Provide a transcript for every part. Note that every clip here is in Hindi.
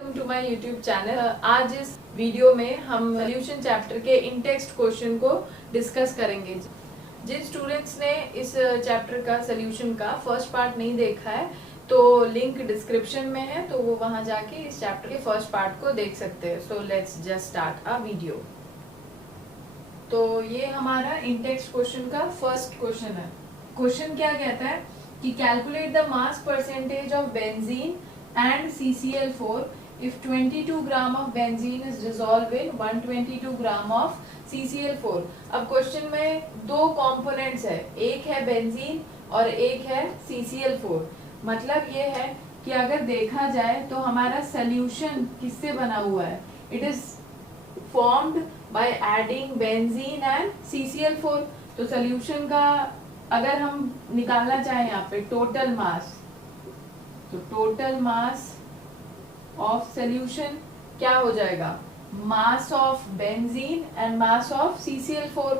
Welcome to my YouTube channel. आज इस वीडियो में हम सोल्यूशन चैप्टर के इन टेक्स्ट क्वेश्चन को डिस्कस करेंगे। जिन स्टूडेंट्स ने इस चैप्टर का सोल्यूशन का फर्स्ट पार्ट नहीं देखा है तो लिंक डिस्क्रिप्शन में है, तो वो वहां जाके इस चैप्टर के फर्स्ट पार्ट को देख सकते हैं। So let's just start a video. तो ये हमारा इन टेक्स्ट क्वेश्चन का फर्स्ट क्वेश्चन है। क्वेश्चन क्या कहता है कि calculate the mass percentage of benzene and CCl4 if 22 gram of benzene is dissolved in 122 gram of CCl4। अब क्वेश्चन में दो कंपोनेंट्स है, एक है बेंजीन और एक है CCl4। मतलब ये है कि अगर देखा जाए तो हमारा सोल्यूशन किससे बना हुआ है, it is formed by adding benzene and CCl4। तो सोल्यूशन का अगर हम निकालना चाहें यहाँ पे टोटल मास, तो टोटल मास ऑफ सोल्यूशन क्या हो जाएगा, mass of benzene and mass of CCl4।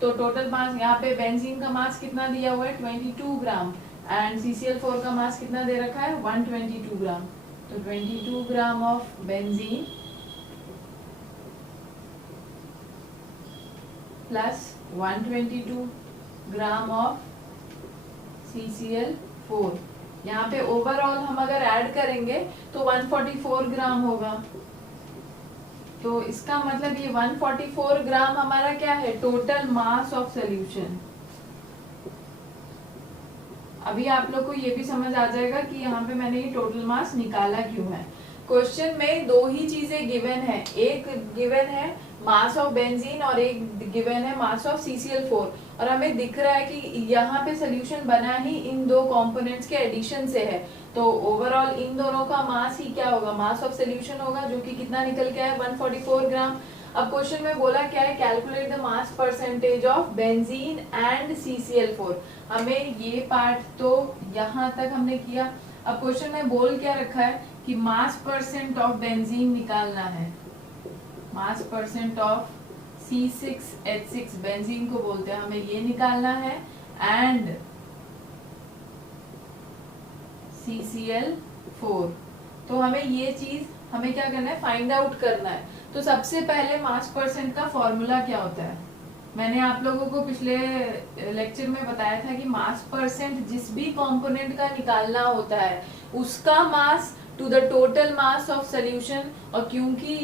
तो टोटल मास यहाँ पे बेंजीन का मास कितना दिया हुआ है 22 ग्राम एंड CCl4 का मास कितना दे रखा है 122 ग्राम। तो 22 gram of benzene plus 122 gram of CCl4। यहाँ पे ओवरऑल हम अगर ऐड करेंगे तो 144 ग्राम होगा। तो इसका मतलब ये 144 ग्राम हमारा क्या है, टोटल मास ऑफ सोल्यूशन। अभी आप लोग को ये भी समझ आ जाएगा कि यहाँ पे मैंने ये टोटल मास निकाला क्यों है। क्वेश्चन में दो ही चीजें गिवन है, एक गिवन है मास ऑफ बेंजीन और एक गिवन है मास ऑफ CCl4, और हमें दिख रहा है कि यहाँ पे सोल्यूशन बना ही इन दो कंपोनेंट्स के एडिशन से है। तो ओवरऑल इन दोनों का मास ही क्या होगा, मास ऑफ सोल्यूशन होगा, जो कि कितना निकल के आया 144 ग्राम। अब क्वेश्चन में बोला क्या है, calculate the mass percentage of benzene and CCl4। हमें ये पार्ट तो यहाँ तक हमने किया। अब क्वेश्चन में बोल क्या रखा है कि मास परसेंट ऑफ बेंजीन निकालना है, मास परसेंट ऑफ C6H6 बेंजीन को बोलते हैं, हमें ये निकालना है, एंड CCl4। तो हमें ये चीज हमें क्या करना है, फाइंड आउट करना है। तो सबसे पहले मास परसेंट का फॉर्मूला क्या होता है, मैंने आप लोगों को पिछले लेक्चर में बताया था कि मास परसेंट जिस भी कंपोनेंट का निकालना होता है उसका mass to the total mass of solution. और क्योंकि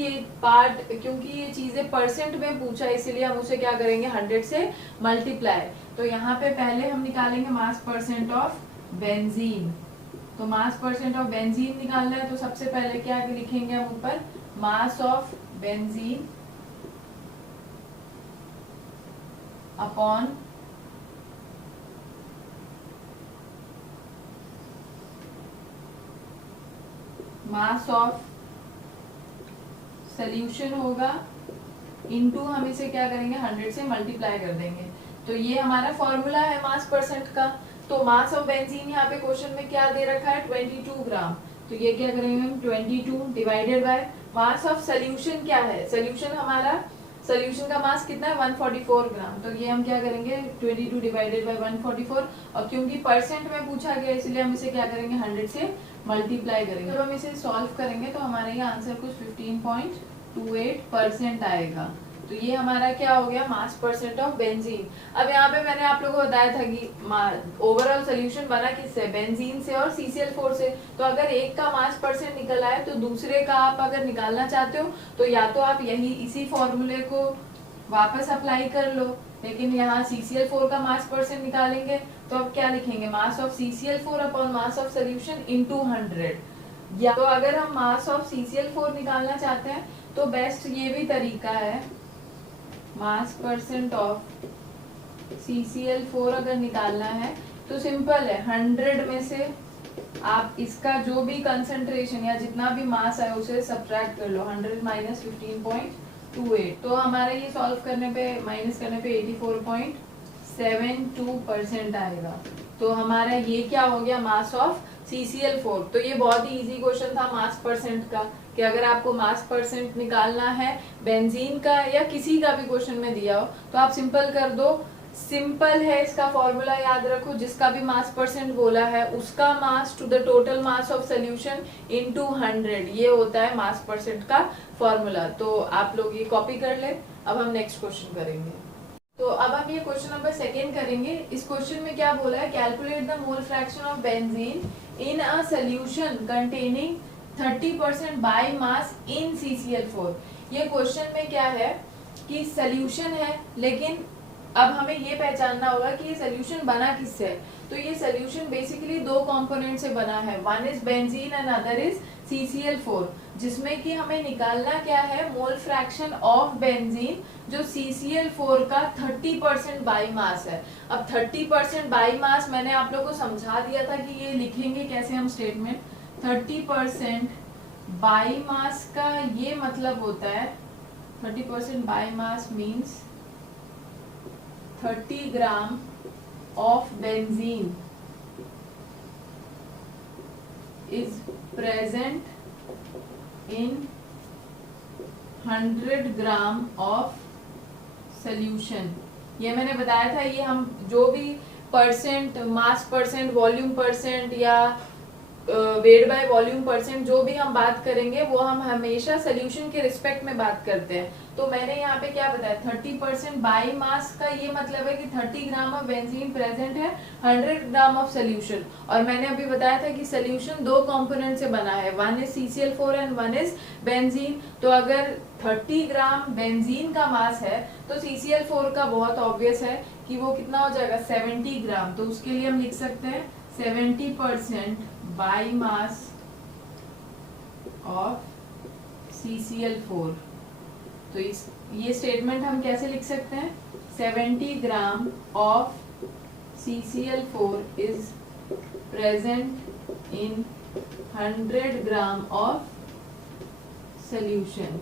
ये चीजें परसेंट में पूछा है, इसीलिए हम उसे क्या करेंगे 100 से मल्टीप्लाई। तो यहाँ पे पहले हम निकालेंगे मास परसेंट ऑफ बेंजीन। तो मास परसेंट ऑफ बेंजीन निकालना है, तो सबसे पहले क्या लिखेंगे हम ऊपर, mass of benzene upon mass of solution होगा इनटू हम इसे क्या करेंगे 100 से मल्टीप्लाई कर देंगे। तो ये हमारा फॉर्मूला है मास परसेंट का। तो मास ऑफ बेंजीन यहाँ पे क्वेश्चन में क्या दे रखा है 22 ग्राम। तो ये क्या करेंगे हम 22 divided by mass of solution क्या है, सोल्यूशन हमारा सोल्यूशन का मास कितना है 144 ग्राम। तो ये हम क्या करेंगे 22 डिवाइडेड बाय 144, और क्योंकि परसेंट में पूछा गया इसलिए हम इसे क्या करेंगे 100 से मल्टीप्लाई करेंगे। जब हम इसे सॉल्व करेंगे तो हमारे ये आंसर कुछ 15.28% आएगा। तो ये हमारा क्या हो गया, मास परसेंट ऑफ बेंजीन। अब यहाँ पे मैंने आप लोगों को बताया था कि ओवरऑल सोल्यूशन बना किससे, बेंजीन से और CCl4 से। तो अगर एक का मास परसेंट निकल आए तो दूसरे का आप अगर निकालना चाहते हो तो या तो आप इसी फॉर्मूले को वापस अप्लाई कर लो, लेकिन यहाँ CCl4 का मास परसेंट निकालेंगे तो अब क्या लिखेंगे, mass of CCl4 upon mass of solution into 100। या तो अगर हम मास ऑफ CCl4 निकालना चाहते हैं तो बेस्ट ये भी तरीका है, मास परसेंट ऑफ CCl4 अगर निकालना है तो सिंपल है, 100 में से आप इसका जो भी कंसंट्रेशन या जितना भी मास है उसे सब्ट्रैक्ट कर लो, 100 माइनस 15.28। तो हमारे ये सॉल्व करने पे माइनस करने पे 84.72% आएगा। तो हमारा ये क्या हो गया, मास ऑफ CCl4। तो ये बहुत ही इजी क्वेश्चन था मास परसेंट का, कि अगर आपको मास परसेंट निकालना है बेंजीन का या किसी का भी क्वेश्चन में दिया हो तो आप सिंपल कर दो सिंपल है, इसका फॉर्मूला याद रखो, जिसका भी मास परसेंट बोला है उसका mass to the total mass of solution into 100, ये होता है मास परसेंट का फॉर्मूला। तो आप लोग ये कॉपी कर ले। अब हम नेक्स्ट क्वेश्चन करेंगे। तो अब हम ये क्वेश्चन नंबर 2 करेंगे। इस क्वेश्चन में क्या बोला है, calculate the mole fraction of benzene in a solution containing 30% by mass in CCl4। ये क्वेश्चन में क्या है कि सोल्यूशन है, लेकिन अब हमें ये पहचानना होगा कि ये सोल्यूशन बना किससे है। तो ये सोल्यूशन बेसिकली 2 कंपोनेंट से बना है, one is benzene and other is CCl4, जिसमें कि हमें निकालना क्या है, मोल फ्रैक्शन ऑफ बेंजीन जो CCl4 का 30% बाई मास है। अब 30% बाई मास मैंने आप लोगों को समझा दिया था कि ये लिखेंगे कैसे हम स्टेटमेंट। 30% बाई मास का ये मतलब होता है, 30% by mass means 30 gram of benzene is present in 100 gram of solution। ये मैंने बताया था, ये हम जो भी परसेंट, मास परसेंट, वॉल्यूम परसेंट या वेट बाय वॉल्यूम परसेंट जो भी हम बात करेंगे वो हम हमेशा सोल्यूशन के रिस्पेक्ट में बात करते हैं। तो मैंने यहाँ पे क्या बताया, 30% बाई मास का ये मतलब है कि 30 ग्राम ऑफ बेंजीन प्रेजेंट है 100 ग्राम ऑफ सोल्यूशन। और मैंने अभी बताया था कि सोल्यूशन 2 कंपोनेंट से बना है, one is CCl4 and one is benzene. तो अगर 30 ग्राम बेंजीन का मास है तो CCl4 का बहुत ऑब्वियस है कि वो कितना हो जाएगा, 70 ग्राम। तो उसके लिए हम लिख सकते हैं 70% बाई मास ऑफ CCl4। तो ये स्टेटमेंट हम कैसे लिख सकते हैं, 70 gram of CCl4 is present in 100 gram of solution.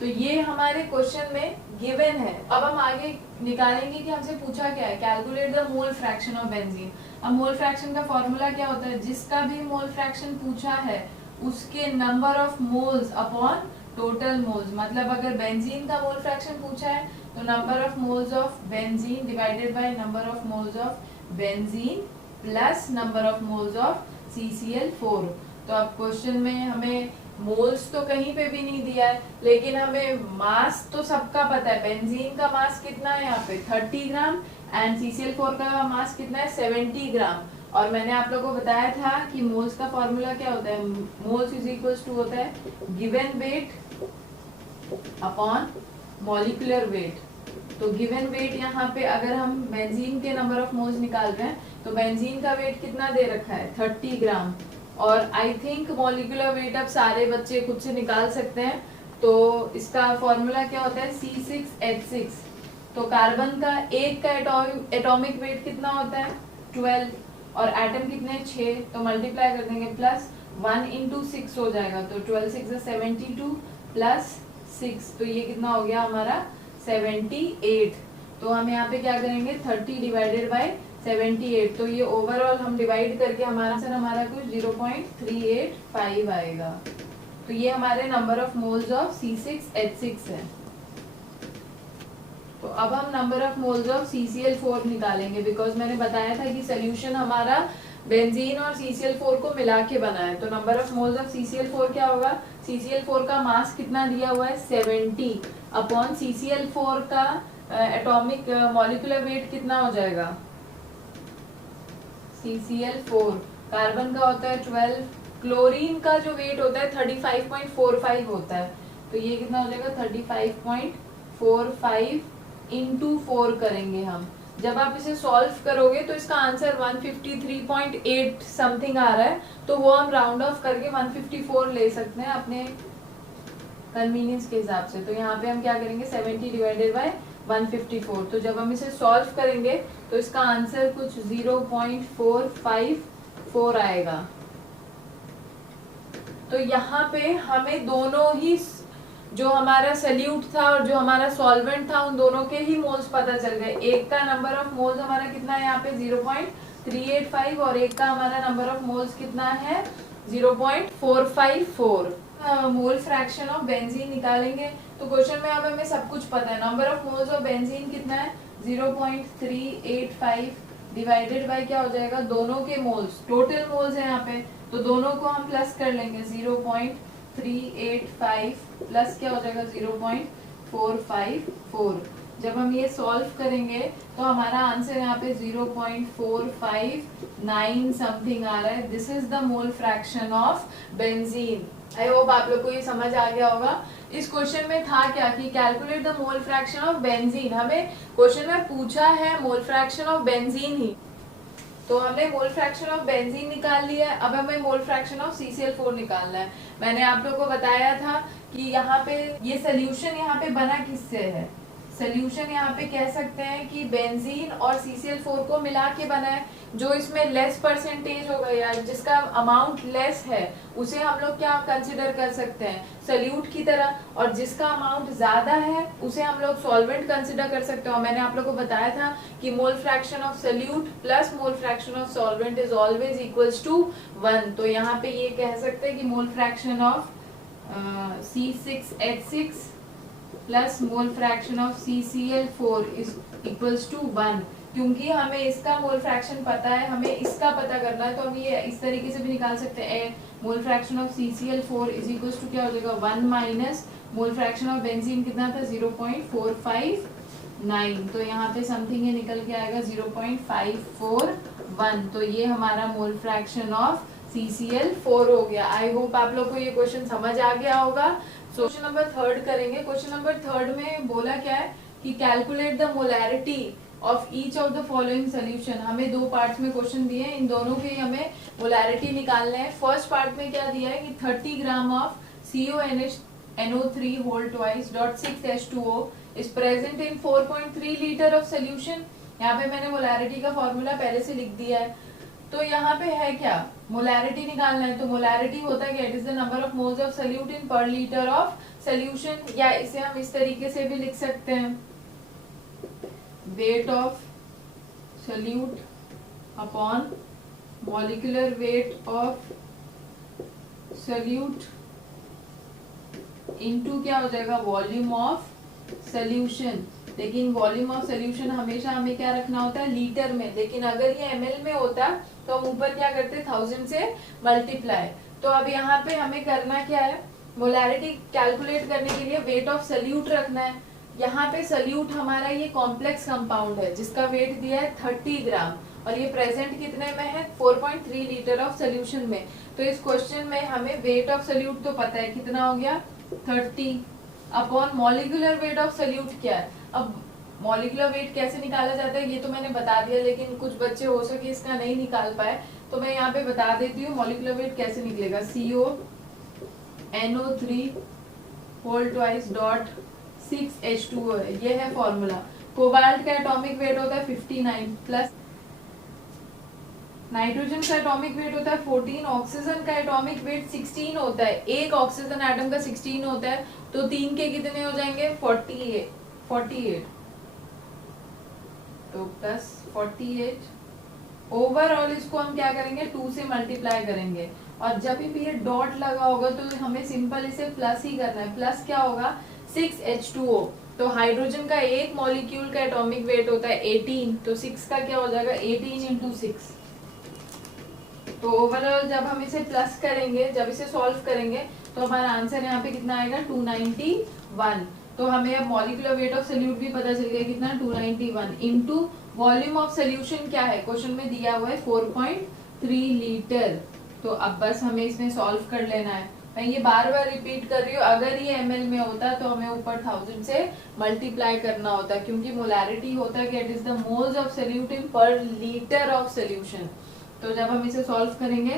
तो ये हमारे क्वेश्चन में गिवन है। अब हम आगे निकालेंगे कि हमसे पूछा क्या है, calculate the mole fraction of benzene. अब मोल फ्रैक्शन का फॉर्मूला क्या होता है, जिसका भी मोल फ्रैक्शन पूछा है उसके number of moles upon total moles. मतलब अगर बेंजीन का मोल फ्रैक्शन पूछा है तो number of moles of benzene divided by number of moles of benzene plus number of moles of CCl4। तो अब क्वेश्चन में हमें मोल्स तो कहीं पे भी नहीं दिया है, लेकिन हमें मास तो सबका पता है। बेंजीन का मास कितना है यहाँ पे 30 ग्राम एंड CCl4 का मास कितना है 70 ग्राम। और मैंने आप लोगों को बताया था कि मोल्स का फॉर्मूला क्या होता है, मोल्स इज इक्वल्स टू होता है given weight upon molecular weight. तो गिवन वेट यहाँ पे अगर हम बेंजीन के नंबर ऑफ मोल्स निकाल रहे हैं तो बेंजीन का वेट कितना दे रखा है 30 ग्राम। और आई थिंक मॉलिक्यूलर वेट अब सारे बच्चे खुद से निकाल सकते हैं। तो इसका फॉर्मूला क्या होता है C6H6। तो कार्बन का एक का एटॉमिक वेट कितना होता है 12 और एटम कितने 6, तो मल्टीप्लाई कर देंगे प्लस 1 into 6 हो जाएगा। तो 12 6 72 प्लस 6, तो ये कितना हो गया हमारा 78। तो हम यहाँ पे क्या करेंगे 30 डिवाइडेड बाय 78। तो ये ओवरऑल हम डिवाइड करके हमारा आंसर हमारा कुछ 0.385 आएगा। तो ये हमारे number of moles of C6H6 है। तो अब हम number of moles of CCl4 निकालेंगे, बिकॉज मैंने बताया था कि सोल्यूशन हमारा बेंजीन और CCl4 को मिला के बना है। तो number of moles of CCl4 क्या होगा, CCl4 का मास कितना दिया हुआ है 70 अपॉन CCl4 का एटॉमिक मॉलिक्यूलर वेट कितना हो जाएगा, CCl4 कार्बन का होता है 12, क्लोरीन का जो वेट होता है 35.45 होता है। तो ये कितना हो जाएगा 35.45 इंटू 4 करेंगे हम। जब आप इसे सॉल्व करोगे तो इसका आंसर 153.8 समथिंग आ रहा है, तो वो हम राउंड ऑफ करके 154 ले सकते हैं अपने कन्वीनियंस के हिसाब से। तो यहाँ पे हम क्या करेंगे 70 डिवाइडेड बाय 154। तो जब हम इसे सॉल्व करेंगे तो इसका आंसर कुछ 0.454 आएगा। तो यहाँ पे हमें दोनों ही, जो हमारा सल्यूट था और जो हमारा सॉल्वेंट था, उन दोनों के ही मोल्स पता चल गए। एक का नंबर ऑफ मोल्स हमारा कितना है यहाँ पे 0.385 और एक का हमारा नंबर ऑफ मोल्स कितना है 0.454। मोल फ्रैक्शन ऑफ बेंजीन निकालेंगे। तो क्वेश्चन में अब हमें सब कुछ पता है। Number of moles of benzene कितना है 0.385 डिवाइडेड बाय क्या हो जाएगा, दोनों के मोल्स, टोटल मोल्स है यहाँ पे, तो दोनों को हम प्लस कर लेंगे। 0.385 प्लस क्या हो जाएगा 0.454। जब हम ये सॉल्व करेंगे तो हमारा आंसर यहाँ पे 0.459 समथिंग आ रहा है। This is the mole fraction of benzene. I hope आप लोग को ये समझ आ गया होगा। इस क्वेश्चन में था क्या कि calculate the mole fraction of benzene. हमें क्वेश्चन में पूछा है मोल फ्रैक्शन ऑफ बेंजीन ही, तो हमने मोल फ्रैक्शन ऑफ बेंजीन निकाल लिया है। अब हमें मोल फ्रैक्शन ऑफ CCl4 निकालना है। मैंने आप लोगों को बताया था कि यहाँ पे ये सोल्यूशन यहाँ पे बना किससे है, सोल्यूशन यहाँ पे कह सकते हैं कि बेंजीन और CCl4 को मिला के बना है। जो इसमें लेस परसेंटेज होगा या जिसका अमाउंट लेस है उसे हम लोग क्या कंसिडर कर सकते हैं, सोल्यूट की तरह, और जिसका अमाउंट ज्यादा है उसे हम लोग सॉल्वेंट कंसिडर कर सकते हैं। और मैंने आप लोग को बताया था कि mole fraction of solute plus mole fraction of solvent is always equals to 1। तो यहाँ पे ये कह सकते हैं कि मोल फ्रैक्शन ऑफ C6H6 प्लस mole fraction of CCl4 is equals to 1। क्योंकि हमें इसका मोल फ्रैक्शन पता है, हमें इसका पता करना है, तो हम ये इस तरीके से भी निकाल सकते हैं। Mole fraction of CCl4 is equals to क्या हो जाएगा 1 minus mole fraction of benzene कितना था 0.459। तो यहाँ पे समथिंग ये निकल के आएगा 0.541। तो ये हमारा मोल फ्रैक्शन ऑफ CCl4 हो गया। आई होप आप लोग को ये क्वेश्चन समझ आ गया होगा। क्वेश्चन नंबर 3 करेंगे। क्वेश्चन नंबर 3 में बोला क्या है कि calculate the molarity of each of the following solution. हमें दो पार्ट्स में क्वेश्चन दिए हैं, इन दोनों के हमें मोलैरिटी निकालना है। फर्स्ट पार्ट में क्या दिया है कि 30 gram of CONH whole twice .6H2O is present in 4.3 litre of solution. यहाँ पे मैंने मोलैरिटी का फॉर्मूला पहले से लिख दिया है। तो यहाँ पे है क्या, मोलैरिटी निकालना है। तो मोलैरिटी होता है क्या, it is the number of moles of solute इन पर लीटर ऑफ सोल्यूशन, या इसे हम इस तरीके से भी लिख सकते हैं, weight of solute upon molecular weight of solute into क्या हो जाएगा वॉल्यूम ऑफ सोल्यूशन। लेकिन वॉल्यूम ऑफ सोल्यूशन हमेशा हमें क्या रखना होता है, लीटर में। लेकिन अगर ये ml में होता तो हम ऊपर क्या करते 1000 से मल्टीप्लाई। तो अब यहाँ पे हमें करना क्या है, मोलैरिटी कैलकुलेट करने के लिए वेट ऑफ सोल्यूट रखना है। यहाँ पे सोल्यूट हमारा ये कॉम्प्लेक्स कंपाउंड है जिसका वेट दिया है 30 ग्राम और ये प्रेजेंट कितने में है 4.3 लीटर ऑफ सोल्यूशन में। तो इस क्वेश्चन में हमें वेट ऑफ सोल्यूट तो पता है कितना हो गया 30 upon molecular weight of solute क्या है। अब मॉलिक्यूलर वेट कैसे निकाला जाता है ये तो मैंने बता दिया, लेकिन कुछ बच्चे हो सके इसका नहीं निकाल पाए, तो मैं यहाँ पे बता देती हूँ मॉलिक्यूलर वेट कैसे निकलेगा। CONO3 होल ट्वाइस .6H2O है, ये है फॉर्मूला। कोबाल्ट का एटॉमिक वेट होता है 59 प्लस नाइट्रोजन का एटॉमिक वेट होता है 14, ऑक्सीजन का एटॉमिक वेट 16 होता है। एक ऑक्सीजन एटम का 16 होता है, तो 3 के कितने हो जाएंगे 48 तो प्लस 48। ओवरऑल इसको हम क्या करेंगे 2 से मल्टीप्लाई करेंगे, और जब भी ये डॉट लगा होगा तो हमें सिंपल इसे प्लस ही करना है। प्लस क्या होगा 6H2O, तो हाइड्रोजन का एक मॉलिक्यूल का एटॉमिक वेट होता है 18, तो 6 का क्या हो जाएगा 18 × 6। तो ओवरऑल जब हम इसे प्लस करेंगे, जब इसे सॉल्व करेंगे तो हमारा आंसर यहाँ पे कितना आएगा 291। तो हमें अब मॉलिक्यूलर वेट ऑफ सोल्यूट भी पता चल गया कितना 291 इनटू वॉल्यूम ऑफ सोल्यूशन क्या है क्वेश्चन में दिया हुआ है 4.3 लीटर। तो अब बस हमें इसमें सॉल्व कर लेना है। मैं ये बार बार रिपीट कर रही हूँ, अगर ये ml में होता तो हमें ऊपर 1000 से मल्टीप्लाई करना होता, क्योंकि मोलैरिटी होता है कि it is the moles of solute इन पर लीटर ऑफ सोल्यूशन। तो जब हम इसे सॉल्व करेंगे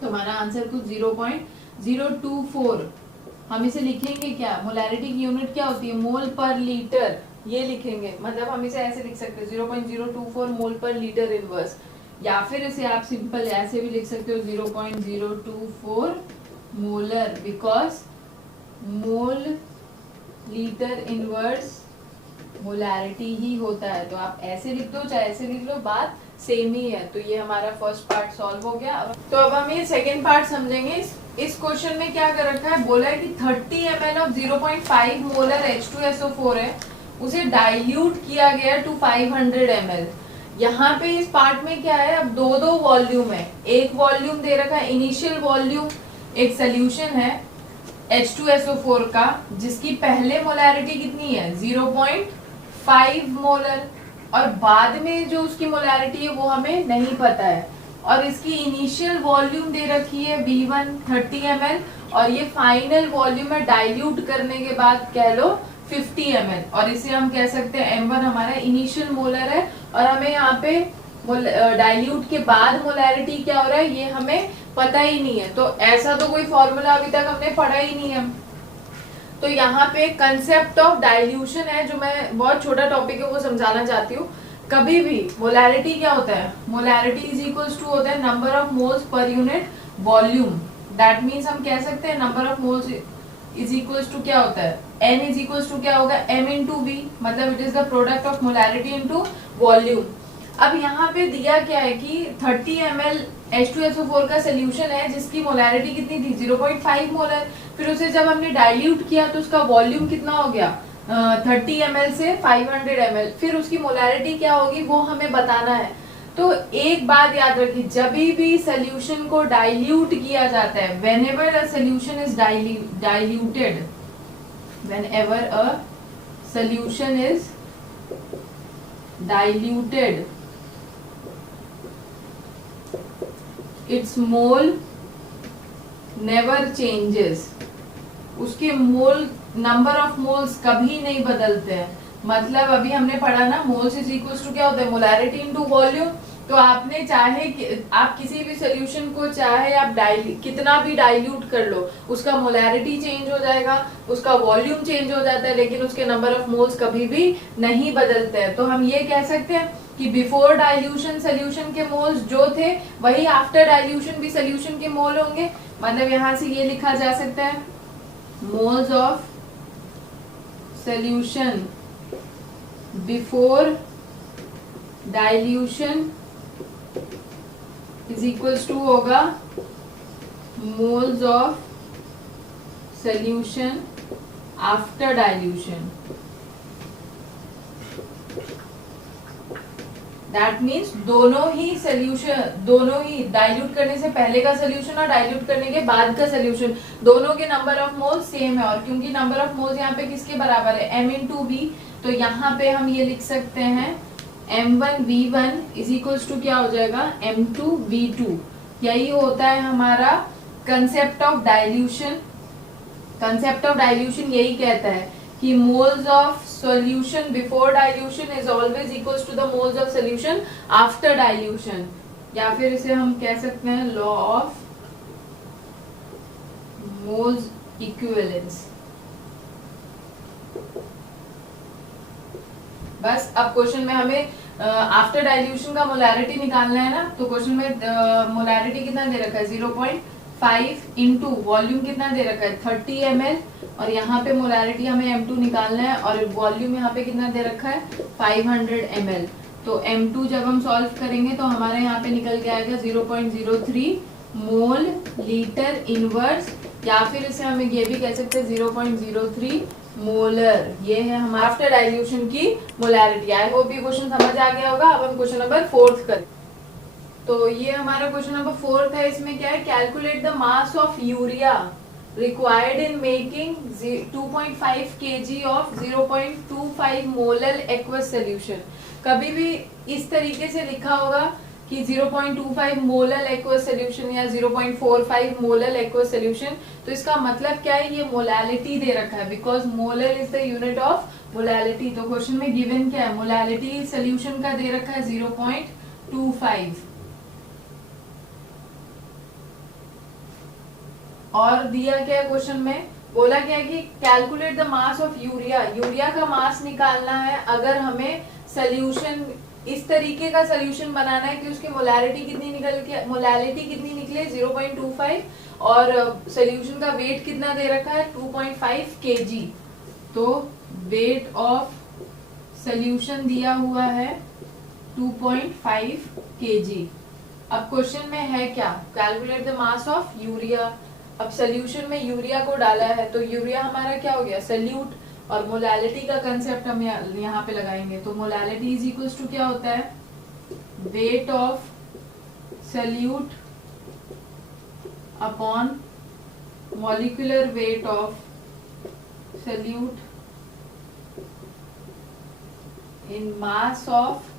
तो हमारा आंसर कुछ 0.024। हम इसे लिखेंगे क्या, मोलैरिटी की यूनिट क्या होती है मोल पर लीटर, ये लिखेंगे। मतलब हम इसे ऐसे लिख सकते हैं 0.024 मोल पर लीटर इनवर्स, या फिर इसे आप सिंपल ऐसे भी लिख सकते हो 0.024 molar, because mole litre inverse molarity ही होता है। तो आप ऐसे लिख दो चाहे ऐसे लिख लो, बात सेम ही है। तो ये हमारा फर्स्ट पार्ट सॉल्व हो गया। तो अब हम ये सेकेंड पार्ट समझेंगे। इस क्वेश्चन में क्या कर रखा है, बोला है कि 30 ml ऑफ 0.5 मोलर H2SO4 है, उसे डाइल्यूट किया गया टू 500 ml। यहाँ पे इस पार्ट में क्या है, अब दो दो वॉल्यूम है, एक वॉल्यूम दे रखा है इनिशियल वॉल्यूम, एक सोल्यूशन है H2SO4 का जिसकी पहले मोलैरिटी कितनी है 0.5 मोलर, और बाद में जो उसकी मोलैरिटी है वो हमें नहीं पता है, और इसकी इनिशियल वॉल्यूम दे रखी है V1 30 ml, और ये फाइनल वॉल्यूम है डाइल्यूट करने के बाद कह लो 50 ml, और इसे हम कह सकते हैं M1 हमारा इनिशियल मोलर है, और हमें यहाँ पे डाइल्यूट के बाद मोलैरिटी क्या हो रहा है ये हमें पता ही नहीं है। तो ऐसा तो कोई फॉर्मूला अभी तक हमने पढ़ा ही नहीं है। तो यहाँ पे कंसेप्ट ऑफ डाइल्यूशन है जो मैं बहुत छोटा टॉपिक है वो समझाना चाहती हूँ। कभी भी मोलैरिटी क्या होता है, मोलैरिटी इज इक्वल्स टू होता है number of moles per unit volume. That means हम कह सकते हैं number of moles is equals to क्या होता है, n इज इक्वल्स टू क्या होगा m इंटू v, मतलब it is the product of molarity into volume. अब यहाँ पे दिया क्या है कि 30 ml H2SO4 का सोल्यूशन है जिसकी मोलैरिटी कितनी थी 0.5 मोलर, फिर उसे जब हमने डाइल्यूट किया तो उसका वॉल्यूम कितना हो गया 30 ml से 500 ml, फिर उसकी मोलैरिटी क्या होगी वो हमें बताना है। तो एक बात याद रखिए, जब भी सोल्यूशन को डाइल्यूट किया जाता है, whenever a solution is diluted, whenever a solution is diluted, its mole never changes, उसके मोल नंबर ऑफ मोल्स कभी नहीं बदलते हैं। मतलब अभी हमने पढ़ा ना मोल्स इज इक्वल्स टू क्या होता है मोलैरिटी इनटू वॉल्यूम। तो आपने चाहे आप किसी भी सोल्यूशन को चाहे आप कितना भी डाइल्यूट कर लो, उसका मोलैरिटी चेंज हो जाएगा, उसका वॉल्यूम चेंज हो जाता है, लेकिन उसके नंबर ऑफ मोल्स कभी भी नहीं बदलते हैं। तो हम ये कह सकते हैं कि बिफोर डाइल्यूशन सोल्यूशन के मोल्स जो थे वही आफ्टर डाइल्यूशन भी सोल्यूशन के मोल होंगे। मतलब यहाँ से ये लिखा जा सकता है moles of solution before dilution is equals to होगा moles of solution after dilution. That means दोनों ही डाइल्यूट करने से पहले का सोल्यूशन और डाइल्यूट करने के बाद का सोल्यूशन दोनों के नंबर ऑफ मोल्स सेम है। और क्योंकि नंबर ऑफ मोल्स यहाँ पे किसके बराबर है m इंटू v, तो यहाँ पे हम ये लिख सकते हैं m1 v1 is equals to क्या हो जाएगा m2 v2। यही होता है हमारा concept of dilution. Concept of dilution यही कहता है कि moles of solution before dilution is always equals to the moles of solution after dilution, या फिर इसे हम कह सकते हैं law of moles equivalence। बस अब क्वेश्चन में हमें आफ्टर डाइल्यूशन का मोलैरिटी निकालना है ना, तो क्वेश्चन में मोलैरिटी कितना दे रखा है 0.5 इंटू वॉल्यूम कितना दे रखा है 30 ml, और यहाँ पे मोलैरिटी हमें M2 निकालना है और वॉल्यूम यहाँ पे कितना दे रखा है 500 ml। तो M2 जब हम सॉल्व करेंगे तो हमारे यहाँ पे निकल के आएगा 0.03 मोल लीटर इनवर्स, या फिर इसे हमें ये भी कह सकते हैं 0.03 मोलर। ये है हमारा आफ्टर डाइल्यूशन की मोलैरिटी। आई होप ये क्वेश्चन समझ आ गया होगा। अब हम क्वेश्चन नंबर 4 करें। तो ये हमारा क्वेश्चन नंबर 4 है। इसमें क्या है, calculate the mass of urea required in making 2.5 kg of 0.25 molar aqueous solution. कभी भी इस तरीके से लिखा होगा कि 0.25 मोलर एक्वस सोल्यूशन या 0.45 मोलर एक्वस सोल्यूशन, तो इसका मतलब क्या है, ये मोलैलिटी दे रखा है, because molar is the unit of molality. तो क्वेश्चन में गिवन क्या है, मोलैलिटी सोल्यूशन का दे रखा है 0.25, और दिया क्या है क्वेश्चन में, बोला क्या है कि calculate the mass of urea. Urea का मास निकालना है अगर हमें सोल्यूशन इस तरीके का सोल्यूशन बनाना है कि उसकी मोलैरिटी कितनी निकले 0.25, और सोल्यूशन का वेट कितना दे रखा है 2.5 kg। तो वेट ऑफ सोल्यूशन दिया हुआ है 2.5 kg। अब क्वेश्चन में है क्या, calculate the mass of urea. अब सोल्यूशन में यूरिया को डाला है तो यूरिया हमारा क्या हो गया, सल्यूट, और मोलैलिटी का कंसेप्ट हम यहाँ पे लगाएंगे। तो मोलैलिटी इज इक्वल्स टू क्या होता है, weight of solute upon molecular weight of solute in mass of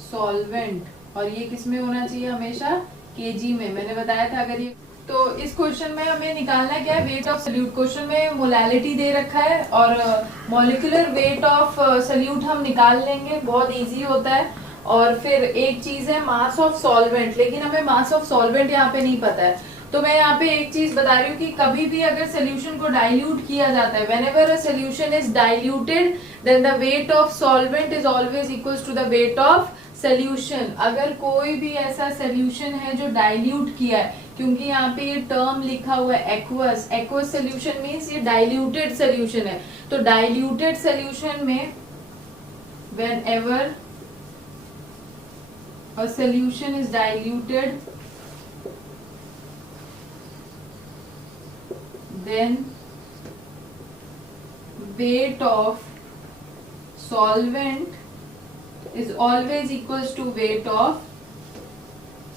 solvent. और ये किस में होना चाहिए, हमेशा केजी में। मैंने बताया था अगर ये, तो इस क्वेश्चन में हमें निकालना क्या है, वेट ऑफ सल्यूट। क्वेश्चन में मोलैलिटी दे रखा है और मॉलिक्यूलर वेट ऑफ सल्यूट हम निकाल लेंगे, बहुत इजी होता है। और फिर एक चीज है मास ऑफ सॉल्वेंट, लेकिन हमें मास ऑफ सॉल्वेंट यहाँ पे नहीं पता है। तो मैं यहाँ पे एक चीज बता रही हूँ कि कभी भी अगर सोल्यूशन को डाइल्यूट किया जाता है, whenever a solution is diluted then the weight of solvent is always equals to the weight of solution. अगर कोई भी ऐसा सोल्यूशन है जो डाइल्यूट किया है, क्योंकि यहाँ पे ये टर्म लिखा हुआ है एक्वस, एक्वस सोल्यूशन मीन्स ये डाइल्यूटेड सोल्यूशन है। तो डाइल्यूटेड सोल्यूशन में whenever a solution is diluted, then weight of solvent is always equals to weight of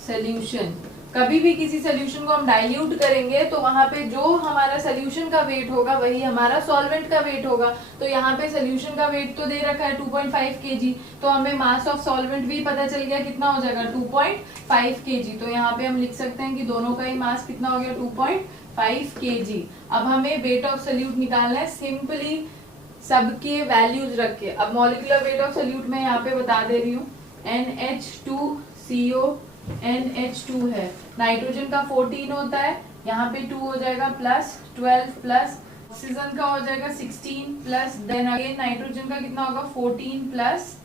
solution। कभी भी किसी सोल्यूशन को हम डाइल्यूट करेंगे तो वहां पे जो हमारा सोल्यूशन का वेट होगा वही हमारा सॉल्वेंट का वेट होगा। तो यहाँ पे सोल्यूशन का वेट तो दे रखा है 2.5 kg, तो हमें मास ऑफ सॉल्वेंट भी पता चल गया कितना हो जाएगा 2.5 kg। तो यहाँ पे हम लिख सकते हैं कि दोनों का ही मास कितना हो गया 2.5 kg। अब हमें वेट ऑफ सोल्यूट निकालना है, सिंपली सबके वैल्यूज रख के। अब मॉलिक्यूलर वेट ऑफ सोल्यूट मैं यहाँ पे बता दे रही हूँ, NH2CO NH2 है, नाइट्रोजन का 14 होता है, यहाँ पे 2 हो जाएगा प्लस 12 प्लस ऑक्सीजन का हो जाएगा 16 प्लस देन अगेन नाइट्रोजन का कितना होगा 14 प्लस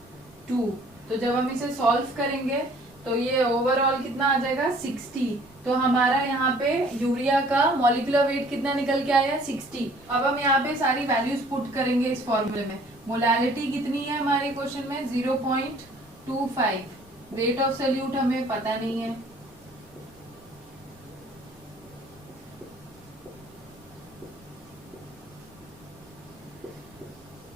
2। तो जब हम इसे सॉल्व करेंगे तो ये ओवरऑल कितना आ जाएगा 60। तो हमारा यहाँ पे यूरिया का मॉलिक्यूलर वेट कितना निकल के आया 60। अब हम यहाँ पे सारी वैल्यूज पुट करेंगे इस फॉर्मूले में। मोलैलिटी कितनी है हमारे क्वेश्चन में 0.25, वेट ऑफ सोल्यूट हमें पता नहीं है,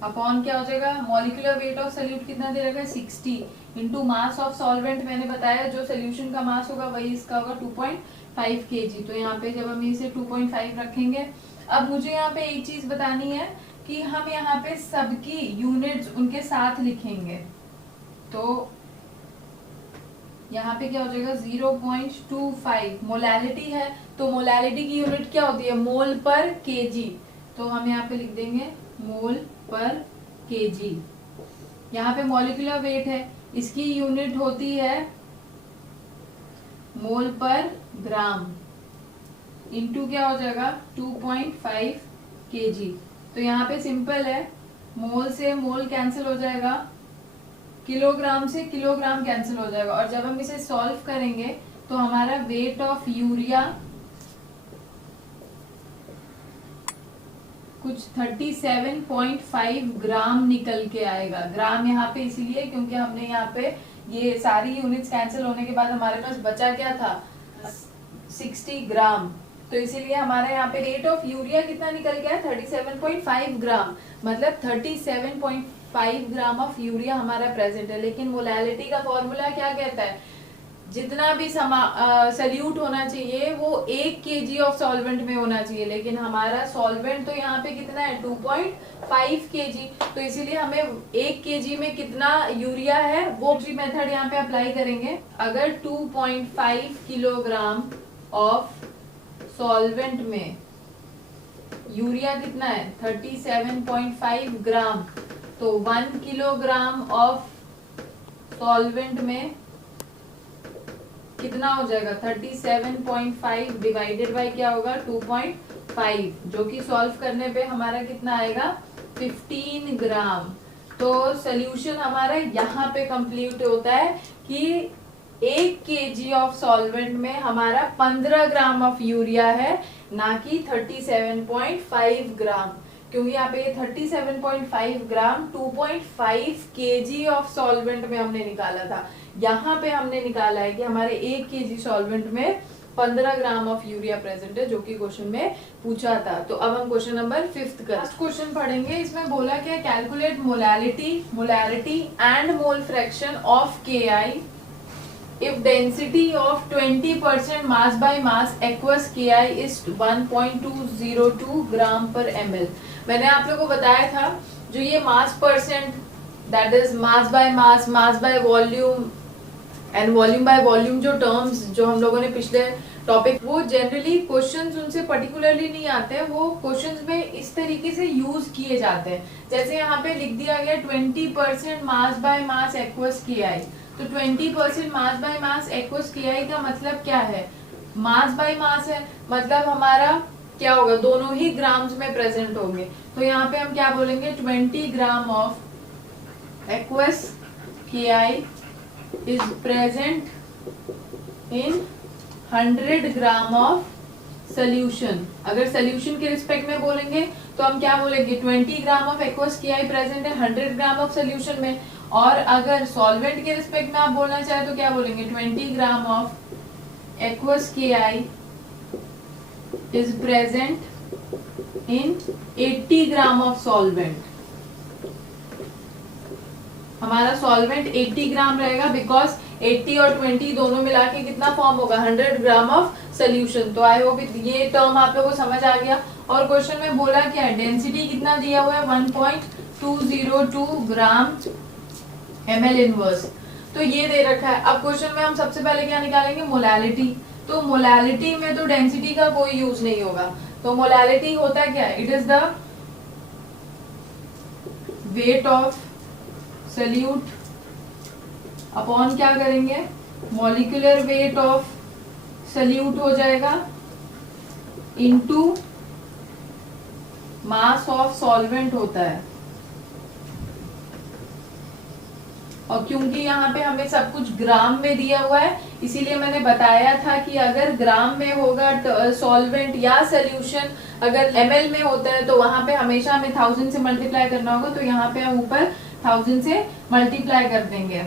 अपॉन क्या हो जाएगा मॉलिक्यूलर वेट ऑफ सोल्यूट कितना दे रखा है 60 इंटू मास ऑफ सॉल्वेंट। मैंने बताया जो सोल्यूशन का मास होगा वही इसका होगा 2.5 kg। तो यहाँ पे जब हम इसे 2.5 रखेंगे, अब मुझे यहाँ पे एक चीज बतानी है कि हम यहाँ पे सबकी यूनिट्स उनके साथ लिखेंगे। तो यहाँ पे क्या हो जाएगा 0.25, मोलैलिटी है तो मोलैलिटी की यूनिट क्या होती है मोल पर केजी। तो हम यहाँ पे लिख देंगे मोल पर केजी। यहाँ पे मॉलिक्यूलर वेट है, इसकी यूनिट होती है मोल पर ग्राम, इंटू क्या हो जाएगा 2.5 kg। तो यहाँ पे सिंपल है, मोल से मोल कैंसिल हो जाएगा, किलोग्राम से किलोग्राम कैंसिल हो जाएगा। और जब हम इसे सॉल्व करेंगे तो हमारा वेट ऑफ यूरिया कुछ 37.5 ग्राम निकल के आएगा। ग्राम यहाँ पे इसीलिए क्योंकि हमने यहाँ पे ये सारी यूनिट्स कैंसिल होने के बाद हमारे पास बचा क्या था 60 ग्राम। तो इसीलिए हमारे यहाँ पे रेट ऑफ यूरिया कितना निकल गया 37.5 ग्राम, मतलब 37.5 ग्राम ऑफ यूरिया हमारा प्रेजेंट है। लेकिन मोलैलिटी का फॉर्मूला क्या कहता है, जितना भी सल्यूट होना चाहिए वो 1 kg ऑफ सॉल्वेंट में होना चाहिए, लेकिन हमारा सॉल्वेंट तो यहाँ पे कितना है 2.5 kg। तो इसीलिए हमें 1 kg में कितना यूरिया है वो भी मेथड यहाँ पे अप्लाई करेंगे। अगर 2.5 किलोग्राम ऑफ सॉल्वेंट में यूरिया कितना है 37.5 ग्राम, तो 1 किलोग्राम ऑफ सॉल्वेंट में कितना हो जाएगा 37.5 डिवाइडेड बाय क्या होगा 2.5, जो कि सॉल्व करने पे हमारा कितना आएगा 15 ग्राम। तो सोल्यूशन हमारा यहाँ पे कंप्लीट होता है कि 1 kg ऑफ सॉल्वेंट में हमारा 15 ग्राम ऑफ यूरिया है, ना कि 37.5 ग्राम। क्योंकि यहाँ पे 37.5 ग्राम 2.5 kg ऑफ सॉल्वेंट में हमने निकाला था, यहाँ पे हमने निकाला है कि हमारे 1 kg सॉल्वेंट में 15 ग्राम ऑफ यूरिया प्रेजेंट है, जो कि क्वेश्चन में पूछा था। तो अब हम क्वेश्चन नंबर 5 का क्वेश्चन पढ़ेंगे। इसमें बोला क्या, calculate molarity and mole fraction of KI if density of 20% mass by mass aqueous KI is 1.202 ग्राम पर ml। मैंने आप लोगों को बताया था जो ये मास percent, that is mass by volume and volume by volume, जो टर्म्स जो हम लोगों ने पिछले टॉपिक, वो जनरली क्वेश्चंस उनसे पर्टिकुलरली नहीं आते हैं, वो क्वेश्चंस में इस तरीके से यूज किए जाते हैं। जैसे यहाँ पे लिख दिया गया 20% mass by mass aqueous KI, तो 20% mass by mass aqueous KI का मतलब क्या है, मास बाय मास है, मतलब हमारा क्या होगा, दोनों ही ग्राम्स में प्रेजेंट होंगे। तो यहाँ पे हम क्या बोलेंगे, 20 gram of aqueous KI is present in 100 gram of solution. अगर सोल्यूशन के रिस्पेक्ट में बोलेंगे तो हम क्या बोलेंगे, 20 gram of aqueous KI present है 100 ग्राम ऑफ सोल्यूशन में। और अगर सॉल्वेंट के रिस्पेक्ट में आप बोलना चाहे तो क्या बोलेंगे, 20 gram of aqueous KI is present in 80 gram of solvent. हमारा सॉल्वेंट 80 ग्राम रहेगा, बिकॉज 80 और 20 दोनों मिला के कितना फॉर्म होगा, 100 ग्राम ऑफ सोल्यूशन। तो आई होप ये टर्म आप लोगों को समझ आ गया। और क्वेश्चन में बोला क्या है, डेंसिटी कितना दिया हुआ है, 1.202 ग्राम ml इनवर्स, तो ये दे रखा है। अब क्वेश्चन में हम सबसे पहले क्या निकालेंगे, मोलैलिटी। तो मोलैलिटी में तो डेंसिटी का कोई यूज नहीं होगा, तो मोलैलिटी होता है क्या, it is the weight of solute upon क्या करेंगे, मॉलिक्यूलर वेट ऑफ सोल्यूट हो जाएगा इनटू मास ऑफ सॉल्वेंट होता है। और क्योंकि यहाँ पे हमें सब कुछ ग्राम में दिया हुआ है, इसीलिए मैंने बताया था कि अगर ग्राम में होगा सॉल्वेंट या सोल्यूशन, अगर ml में होता है तो वहां पे हमेशा हमें 1000 से मल्टीप्लाई करना होगा, तो यहाँ पे हम ऊपर 1000 से मल्टीप्लाई कर देंगे।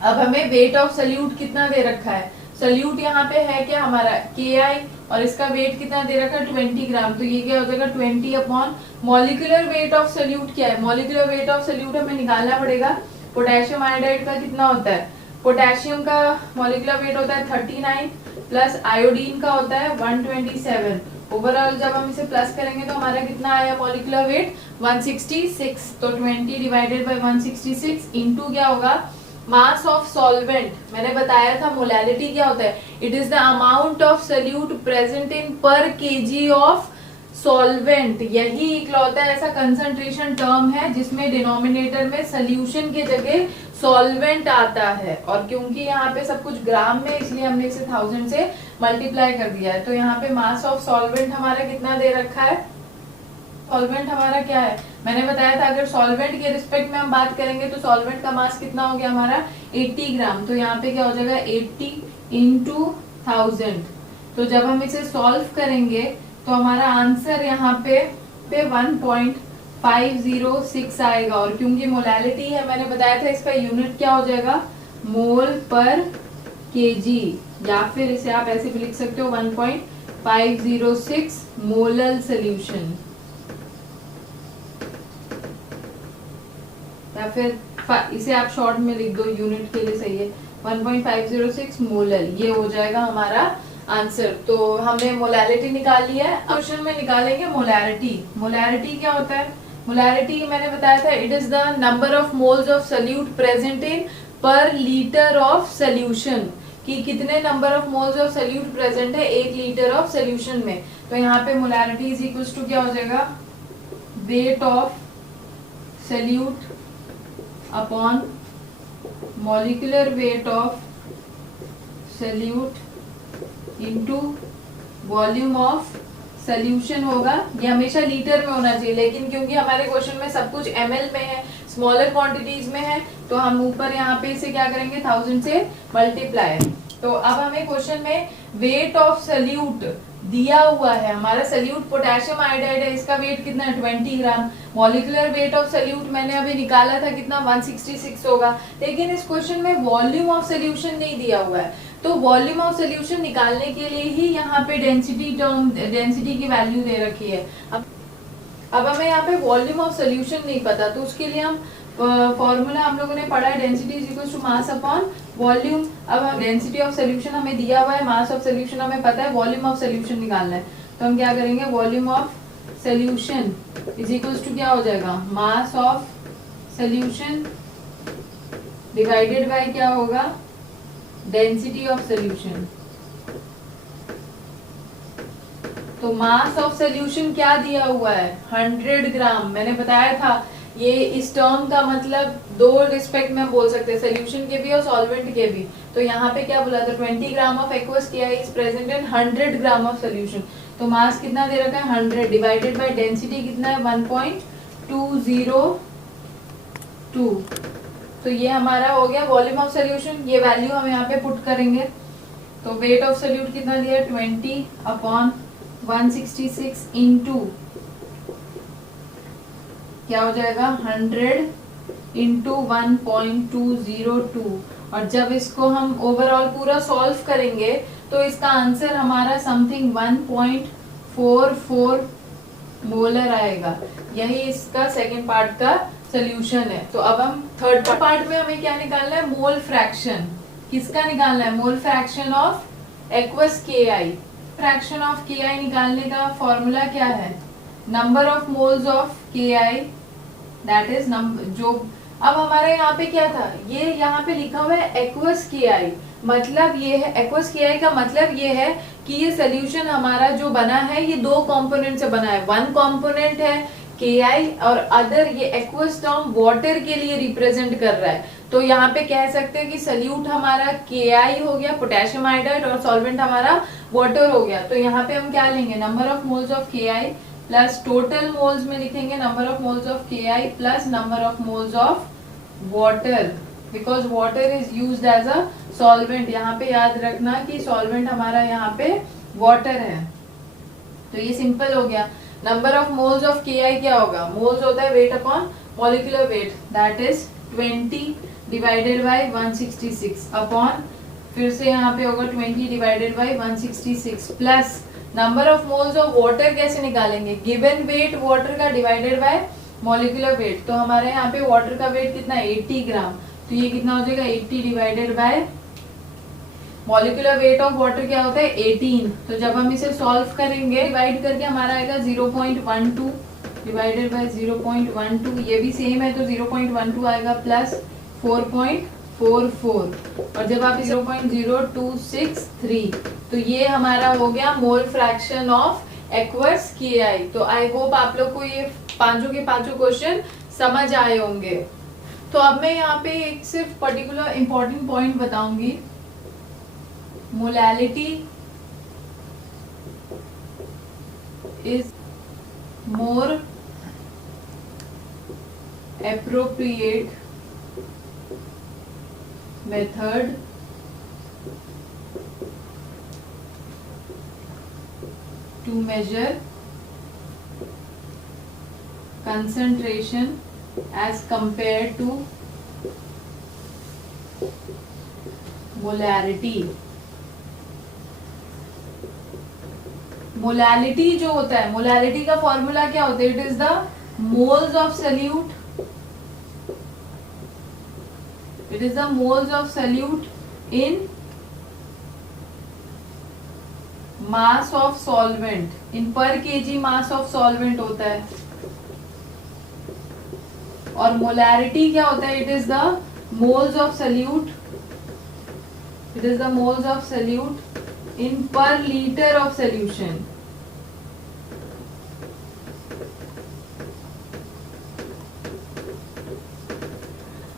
अब हमें वेट ऑफ सोल्यूट कितना दे रखा है, सोल्यूट यहाँ पे है क्या हमारा KI, और इसका वेट कितना दे रखा है 20 ग्राम, तो ये क्या हो जाएगा 20 upon molecular weight of solute क्या है, मॉलिक्यूलर वेट ऑफ सोल्यूट हमें निकालना पड़ेगा। पोटेशियम आयोडाइड का कितना होता है, पोटेशियम का मॉलिक्यूलर वेट होता है 39 प्लस आयोडीन का होता है 127। ओवरऑल जब हम इसे प्लस करेंगे तो हमारा कितना आया मॉलिक्यूलर वेट 166। तो 20 डिवाइडेड बाय 166 इनटू क्या होगा, मास ऑफ सॉल्वेंट। मैंने बताया था मोलैलिटी क्या होता है, it is the amount of solute present in पर केजी ऑफ सॉल्वेंट। यही इकलौता ऐसा कंसंट्रेशन टर्म है जिसमें डिनोमिनेटर में सोल्यूशन के जगह सॉल्वेंट आता है। और क्योंकि यहाँ पे सब कुछ ग्राम में, इसलिए हमने इसे 1000 से मल्टीप्लाई कर दिया है। तो यहाँ पे मास ऑफ सॉल्वेंट हमारा कितना दे रखा है, सॉल्वेंट हमारा क्या है, मैंने बताया था अगर सॉल्वेंट के रिस्पेक्ट में हम बात करेंगे तो सॉल्वेंट का मास कितना हो गया हमारा 80 ग्राम। तो यहाँ पे क्या हो जाएगा 80 इंटू 1000। तो जब हम इसे सॉल्व करेंगे तो हमारा आंसर यहाँ पे 1.506 आएगा। और क्योंकि मोलैलिटी है, मैंने बताया था इसका यूनिट क्या हो जाएगा, मोल पर केजी, या फिर इसे आप ऐसे भी लिख सकते हो 1.506 मोलल सोल्यूशन, या फिर इसे आप शॉर्ट में लिख दो, यूनिट के लिए सही है 1.506 मोलल, ये हो जाएगा हमारा आंसर। तो हमने मोलैलिटी निकाल लिया है। क्वेश्चन में निकालेंगे मोलैरिटी। मोलैरिटी क्या होता है, मोलैरिटी मैंने बताया था it is the number of moles of solute present in पर लीटर ऑफ सोल्यूशन, कि कितने number of moles of solute present है 1 लीटर ऑफ सोल्यूशन में। तो यहाँ पे मोलैरिटी इज इक्वल टू क्या हो जाएगा, weight of solute upon molecular weight of solute into volume of solution होगा। ये हमेशा लीटर में होना चाहिए, लेकिन क्योंकि हमारे क्वेश्चन में सब कुछ ml में है, स्मॉलर क्वांटिटीज में है, तो हम ऊपर यहाँ पे इसे क्या करेंगे 1000 से मल्टीप्लाई। तो अब हमें क्वेश्चन में वेट ऑफ सोल्यूट दिया हुआ है, हमारा सोल्यूट पोटेशियम आयोडाइड है, इसका वेट कितना है 20 ग्राम। मॉलिक्यूलर वेट ऑफ सोल्यूट मैंने अभी निकाला था कितना 166 होगा, लेकिन इस क्वेश्चन में वॉल्यूम ऑफ सोल्यूशन नहीं दिया हुआ है। तो वॉल्यूम ऑफ सोल्यूशन निकालने के लिए ही यहाँ पे डेंसिटी की वैल्यू दे रखी है। अब हमें यहाँ पे वॉल्यूम ऑफ सोल्यूशन नहीं पता, तो उसके लिए हम फॉर्मूला हम लोगों ने पढ़ा है, density is equal to mass upon volume. अब हम डेंसिटी ऑफ सोल्यूशन हमें दिया हुआ है, मास ऑफ सोल्यूशन हमें पता है, वॉल्यूम ऑफ सोल्यूशन निकालना है। तो हम क्या करेंगे, volume of solution is equal to क्या हो जाएगा, mass of solution divided by क्या होगा, डेंसिटी ऑफ सोल्यूशन। तो मास ऑफ सोल्यूशन क्या दिया हुआ है, 100 ग्राम। मैंने बताया था ये इस टर्म का मतलब दो रिस्पेक्ट में हम बोल सकते हैं, सोल्यूशन के भी और सॉल्वेंट के भी। तो यहाँ पे क्या बोला था, 20 gram of aqueous KI is present in 100 gram of solution. तो मास कितना दे रखा है, 100 डिवाइडेड बाय डेंसिटी कितना है, 1.202। तो ये हमारा हो गया वॉल्यूम ऑफ सोल्यूशन। ये वैल्यू हम यहाँ पे पुट करेंगे। तो वेट ऑफ सोल्यूट कितना दिया, 20/166 इंटू क्या हो जाएगा, 100 इंटू 1.202। और जब इसको हम ओवरऑल पूरा सॉल्व करेंगे तो इसका आंसर हमारा समथिंग 1.44 मोलर आएगा। यही इसका सेकेंड पार्ट का सोल्यूशन है। तो अब हम थर्ड पार्ट में हमें क्या निकालना है, मोल फ्रैक्शन। किसका निकालना है, mole fraction of aqueous KI. Fraction of KI निकालने का फॉर्मूला क्या है, number of moles of KI that is number जो। अब हमारे यहाँ पे क्या था, ये यहाँ पे लिखा हुआ है एक्वस केआई, मतलब ये है एक्वस केआई का मतलब ये है कि ये सोल्यूशन हमारा जो बना है ये दो कंपोनेंट से बना है। वन कंपोनेंट है केआई और अदर ये एक्वस टर्म वाटर के लिए रिप्रेजेंट कर रहा है। तो यहाँ पे कह सकते हैं कि सोल्यूट हमारा केआई हो गया, पोटेशियम आयोडाइड, और सॉल्वेंट हमारा वाटर हो गया। तो यहाँ पे हम क्या लेंगे, number of moles of KI plus total moles में लिखेंगे number of moles of KI plus number of moles of water, because water is used as a solvent. यहाँ पे याद रखना कि सॉल्वेंट हमारा यहाँ पे वाटर है। तो ये सिंपल हो गया। नंबर ऑफ मोल्स ऑफ केआई क्या होगा, मोल्स होता है weight upon molecular weight, that is 20 divided by 166 upon, फिर से यहाँ पे होगा 20 divided by 166 plus number of moles of water. कैसे निकालेंगे, गिवन वेट वाटर का डिवाइडेड बाय मॉलिक्यूलर वेट। तो हमारे यहाँ पे वाटर का वेट कितना, 80 ग्राम। तो ये कितना हो जाएगा, 80 divided by molecular weight of water क्या होता है, 18। तो जब हम इसे सॉल्व करेंगे डिवाइड करके हमारा आएगा 0.12 डिवाइडेड बाय 0.12, ये भी सेम है तो 0.12 आएगा प्लस 4.44, और जब आप 0.0263, तो ये हमारा हो गया मोल फ्रैक्शन ऑफ एक्वस केआई। तो आई होप आप लोग को ये पांचों के पांचों क्वेश्चन समझ आए होंगे। तो अब मैं यहाँ पे एक सिर्फ पर्टिकुलर इंपॉर्टेंट पॉइंट बताऊंगी, molality is more appropriate method to measure concentration as compared to molarity। Molality जो होता है, मोलैलिटी का फॉर्मूला क्या होता है, it is the moles of solute, it is the moles of solute in mass of solvent, in per kg mass of solvent होता है। और molarity क्या होता है, it is the moles of solute, it is the moles of solute in per liter of solution।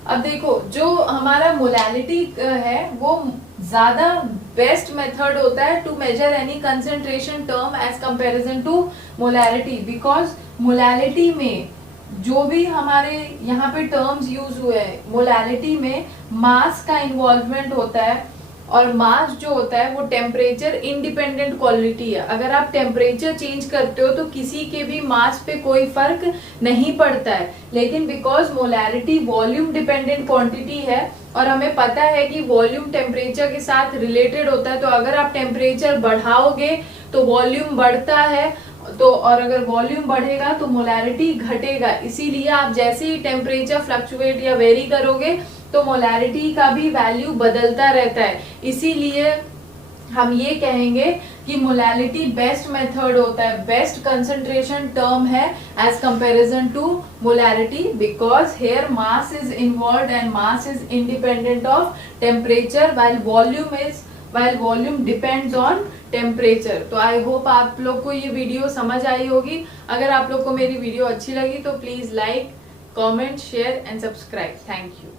अब देखो जो हमारा मोलैलिटी है वो ज्यादा बेस्ट मेथड होता है to measure any concentration term as comparison to molality, because molality में जो भी हमारे यहाँ पे टर्म्स यूज हुए हैं, मोलैलिटी में मास का इन्वॉल्वमेंट होता है और मास जो होता है वो टेम्परेचर इंडिपेंडेंट क्वालिटी है। अगर आप टेम्परेचर चेंज करते हो तो किसी के भी मास पे कोई फर्क नहीं पड़ता है, लेकिन because molarity volume dependent quantity है और हमें पता है कि वॉल्यूम टेम्परेचर के साथ रिलेटेड होता है, तो अगर आप टेम्परेचर बढ़ाओगे तो वॉल्यूम बढ़ता है, तो और अगर वॉल्यूम बढ़ेगा तो मोलैरिटी घटेगा। इसीलिए आप जैसे ही टेम्परेचर फ्लक्चुएट या वेरी करोगे तो मोलैरिटी का भी वैल्यू बदलता रहता है। इसीलिए हम ये कहेंगे कि मोलैरिटी बेस्ट मेथड होता है, बेस्ट कंसंट्रेशन टर्म है as comparison to molarity, because here mass is involved and mass is independent of temperature while volume depends on temperature। तो आई होप आप लोग को ये वीडियो समझ आई होगी। अगर आप लोग को मेरी वीडियो अच्छी लगी तो please like, comment, share and subscribe. Thank you.